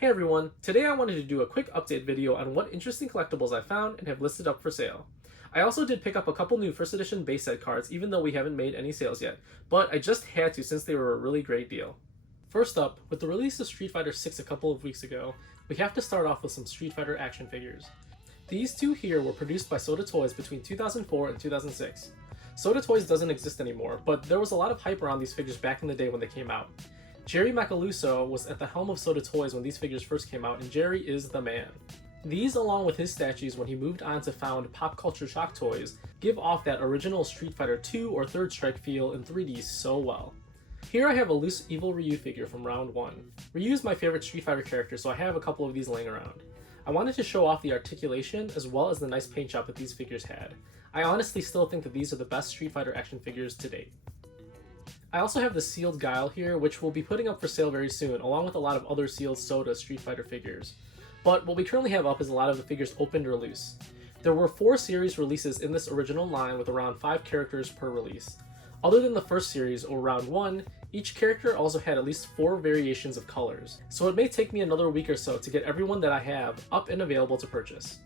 Hey everyone, today I wanted to do a quick update video on what interesting collectibles I found and have listed up for sale. I also did pick up a couple new first edition base set cards even though we haven't made any sales yet, but I just had to since they were a really great deal. First up, with the release of Street Fighter 6 a couple of weeks ago, we have to start off with some Street Fighter action figures. These two here were produced by Sota Toys between 2004 and 2006. Sota Toys doesn't exist anymore, but there was a lot of hype around these figures back in the day when they came out. Jerry Macaluso was at the helm of Sota Toys when these figures first came out, and Jerry is the man. These, along with his statues when he moved on to found Pop Culture Shock Toys, give off that original Street Fighter 2 or Third Strike feel in 3D so well. Here I have a loose Evil Ryu figure from round 1. Ryu is my favorite Street Fighter character, so I have a couple of these laying around. I wanted to show off the articulation as well as the nice paint job that these figures had. I honestly still think that these are the best Street Fighter action figures to date. I also have the sealed Guile here, which we'll be putting up for sale very soon, along with a lot of other sealed Sota Street Fighter figures. But what we currently have up is a lot of the figures opened or loose. There were 4 series releases in this original line with around 5 characters per release. Other than the first series, or round 1, each character also had at least 4 variations of colors, so it may take me another week or so to get everyone that I have up and available to purchase.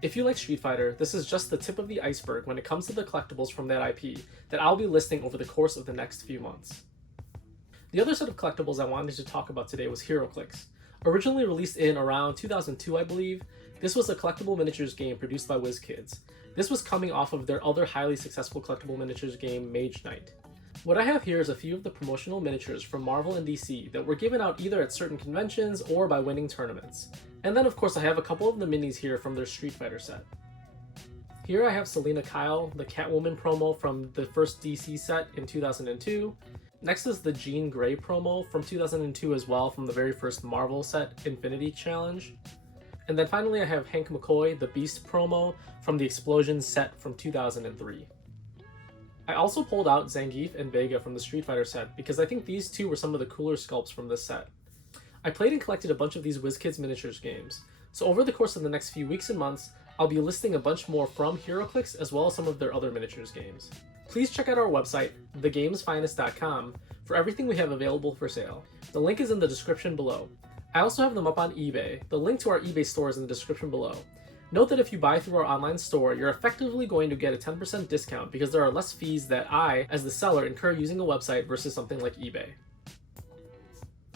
If you like Street Fighter, this is just the tip of the iceberg when it comes to the collectibles from that IP that I'll be listing over the course of the next few months. The other set of collectibles I wanted to talk about today was Heroclix. Originally released in around 2002, I believe, this was a collectible miniatures game produced by WizKids. This was coming off of their other highly successful collectible miniatures game, Mage Knight. What I have here is a few of the promotional miniatures from Marvel and DC that were given out either at certain conventions or by winning tournaments. And then of course I have a couple of the minis here from their Street Fighter set. Here I have Selena Kyle, the Catwoman promo from the first DC set in 2002. Next is the Jean Grey promo from 2002 as well from the very first Marvel set, Infinity Challenge. And then finally I have Hank McCoy, the Beast promo from the Explosion set from 2003. I also pulled out Zangief and Vega from the Street Fighter set because I think these two were some of the cooler sculpts from this set. I played and collected a bunch of these WizKids miniatures games, so over the course of the next few weeks and months, I'll be listing a bunch more from Heroclix as well as some of their other miniatures games. Please check out our website, thegamesfinest.com, for everything we have available for sale. The link is in the description below. I also have them up on eBay. The link to our eBay store is in the description below. Note that if you buy through our online store, you're effectively going to get a 10% discount because there are less fees that I, as the seller, incur using a website versus something like eBay.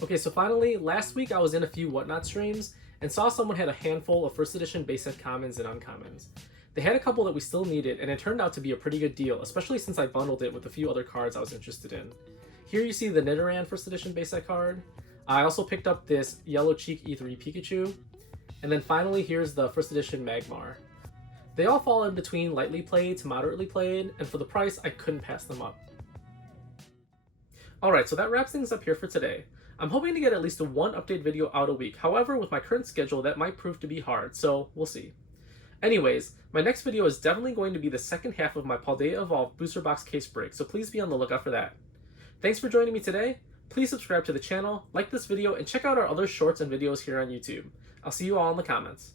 Okay, so finally, last week I was in a few Whatnot streams and saw someone had a handful of first edition base set commons and uncommons. They had a couple that we still needed, and it turned out to be a pretty good deal, especially since I bundled it with a few other cards I was interested in. Here you see the Nidoran first edition base set card. I also picked up this Yellow Cheek E3 Pikachu. And then finally, here's the first edition Magmar. They all fall in between lightly played to moderately played, and for the price, I couldn't pass them up. Alright, so that wraps things up here for today. I'm hoping to get at least one update video out a week. However, with my current schedule, that might prove to be hard, so we'll see. Anyways, my next video is definitely going to be the second half of my Paldea Evolved Booster Box case break, so please be on the lookout for that. Thanks for joining me today. Please subscribe to the channel, like this video, and check out our other shorts and videos here on YouTube. I'll see you all in the comments.